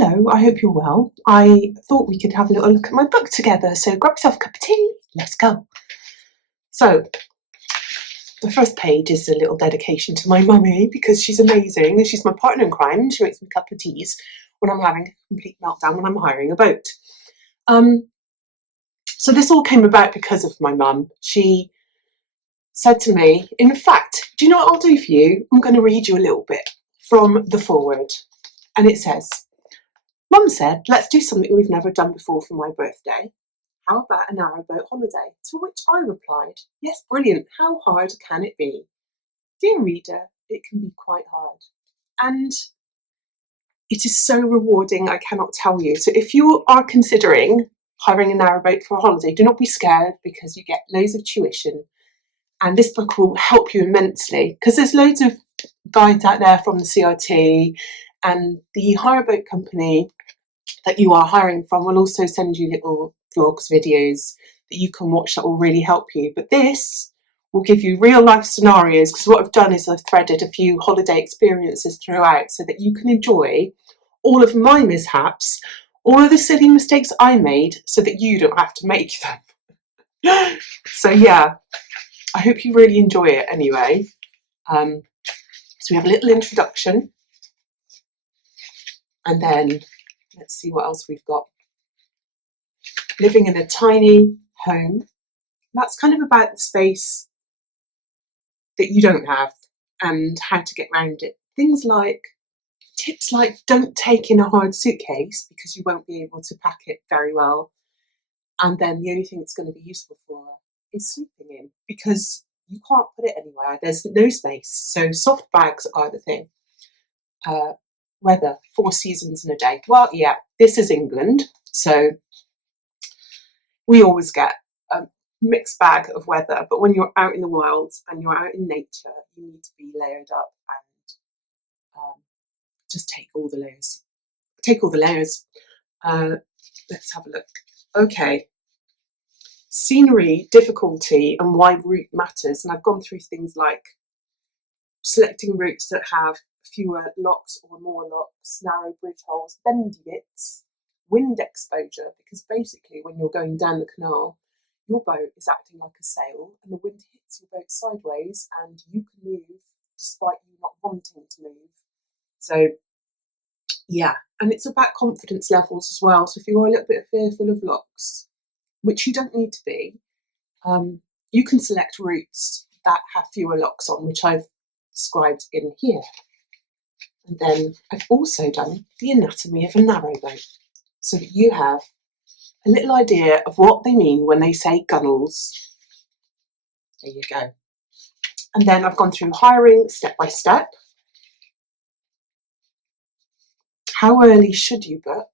Hello, I hope you're well. I thought we could have a little look at my book together, so grab yourself a cup of tea, let's go. So, the first page is a little dedication to my mummy because she's amazing and she's my partner in crime and she makes me a cup of teas when I'm having a complete meltdown when I'm hiring a boat. So this all came about because of my mum. She said to me, in fact, do you know what I'll do for you? I'm going to read you a little bit from the foreword. And it says, Mum said, let's do something we've never done before for my birthday. How about a narrowboat holiday? To which I replied, yes, brilliant. How hard can it be? Dear reader, it can be quite hard. And it is so rewarding, I cannot tell you. So if you are considering hiring a narrowboat for a holiday, do not be scared because you get loads of tuition. And this book will help you immensely because there's loads of guides out there from the CRT, and the hire boat company that you are hiring from will also send you little vlogs, videos that you can watch that will really help you. But this will give you real life scenarios, because what I've done is I've threaded a few holiday experiences throughout so that you can enjoy all of my mishaps, all of the silly mistakes I made, so that you don't have to make them. So yeah, I hope you really enjoy it anyway. So we have a little introduction, and then let's see what else we've got. Living in a tiny home. That's kind of about the space that you don't have and how to get around it. Things like, tips like, don't take in a hard suitcase because you won't be able to pack it very well. And then the only thing it's going to be useful for is sleeping in, because you can't put it anywhere. There's no space. So soft bags are the thing. Weather, 4 seasons in a day. Well, yeah, this is England. So we always get a mixed bag of weather, but when you're out in the wild and you're out in nature, you need to be layered up and just take all the layers. Take all the layers. Let's have a look. Okay. Scenery, difficulty, and why route matters. And I've gone through things like selecting routes that have fewer locks or more locks, narrow bridge holes, bendy bits, wind exposure, because basically when you're going down the canal, your boat is acting like a sail and the wind hits your boat sideways and you can move despite you not wanting to move. So yeah, and it's about confidence levels as well. So if you're a little bit fearful of locks, which you don't need to be, you can select routes that have fewer locks on, which I've described in here. And then I've also done the anatomy of a narrowboat, so that you have a little idea of what they mean when they say gunnels. There you go. And then I've gone through hiring step by step. How early should you book?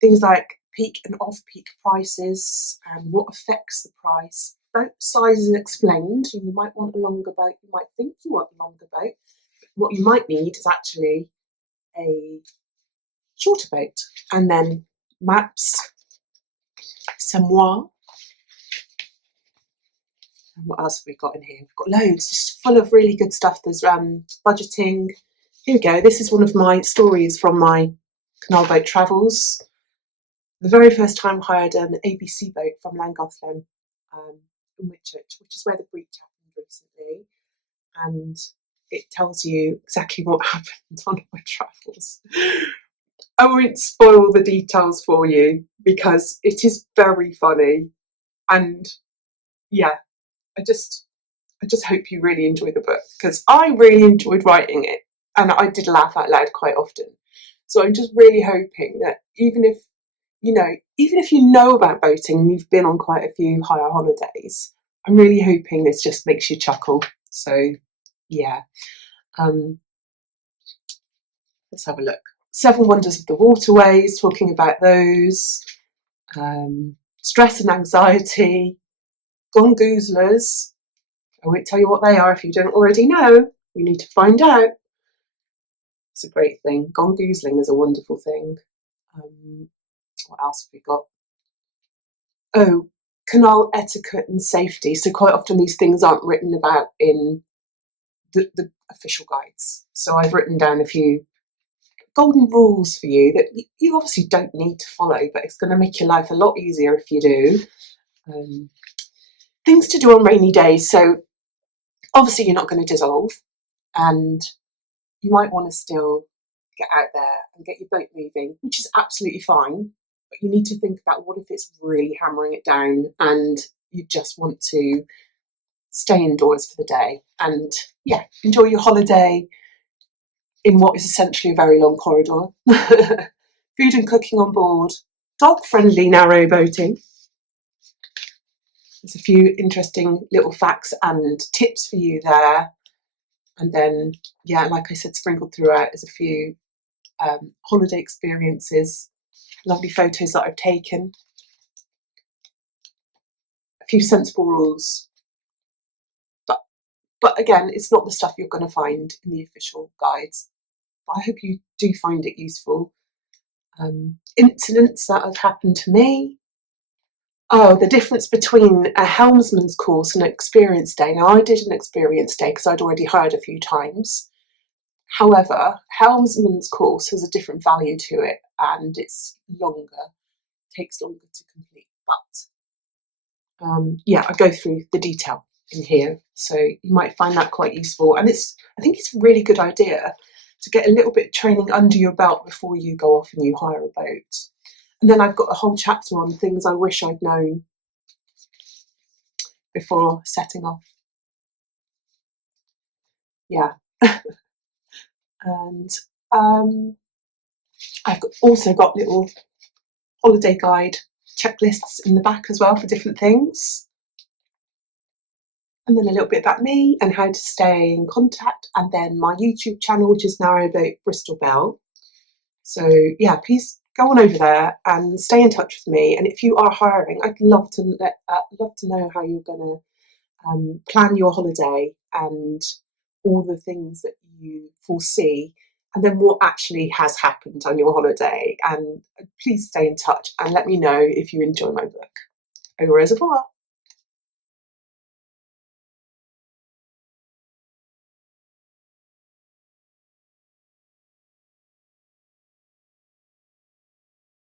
Things like peak and off-peak prices and what affects the price. Boat sizes explained. You might want a longer boat. You might think you want a longer boat. What you might need is actually a shorter boat. And then maps, c'est moi. And what else have we got in here? We've got loads, just full of really good stuff. There's budgeting. Here we go. This is one of my stories from my canal boat travels. The very first time I hired an ABC boat from Llangollen in Whitchurch, which is where the breach happened recently. And it tells you exactly what happened on my travels. I won't spoil the details for you because it is very funny. And yeah, I just hope you really enjoy the book, because I really enjoyed writing it and I did laugh out loud quite often. So I'm just really hoping that even if you know about boating and you've been on quite a few hire holidays, I'm really hoping this just makes you chuckle. So yeah, let's have a look. 7 Wonders of the Waterways, talking about those. Stress and anxiety. Gongoozlers. I won't tell you what they are if you don't already know. You need to find out. It's a great thing. Gongoozling is a wonderful thing. What else have we got? Oh, canal etiquette and safety. So quite often these things aren't written about in the official guides. So I've written down a few golden rules for you that you obviously don't need to follow, but it's going to make your life a lot easier if you do. Things to do on rainy days. So obviously you're not going to dissolve, and you might want to still get out there and get your boat moving, which is absolutely fine. But you need to think about, what if it's really hammering it down and you just want to stay indoors for the day and enjoy your holiday in what is essentially a very long corridor. Food and cooking on board, dog-friendly narrow boating. There's a few interesting little facts and tips for you there. And then, like I said, sprinkled throughout is a few holiday experiences, lovely photos that I've taken, a few sensible rules. But again, it's not the stuff you're going to find in the official guides. But I hope you do find it useful. Incidents that have happened to me. Oh, the difference between a helmsman's course and an experience day. Now, I did an experience day because I'd already hired a few times. However, helmsman's course has a different value to it, and it's longer, takes longer to complete. But I go through the detail in here, so you might find that quite useful. And I think it's a really good idea to get a little bit of training under your belt before you go off and you hire a boat. And then I've got a whole chapter on things I wish I'd known before setting off. Yeah. And I've also got little holiday guide checklists in the back as well for different things. And then a little bit about me and how to stay in contact, and then my YouTube channel, which is Narrowboat Bristol Belle. So please go on over there and stay in touch with me. And if you are hiring, I'd love to know how you're going to plan your holiday and all the things that you foresee, and then what actually has happened on your holiday. And please stay in touch and let me know if you enjoy my book. Au revoir.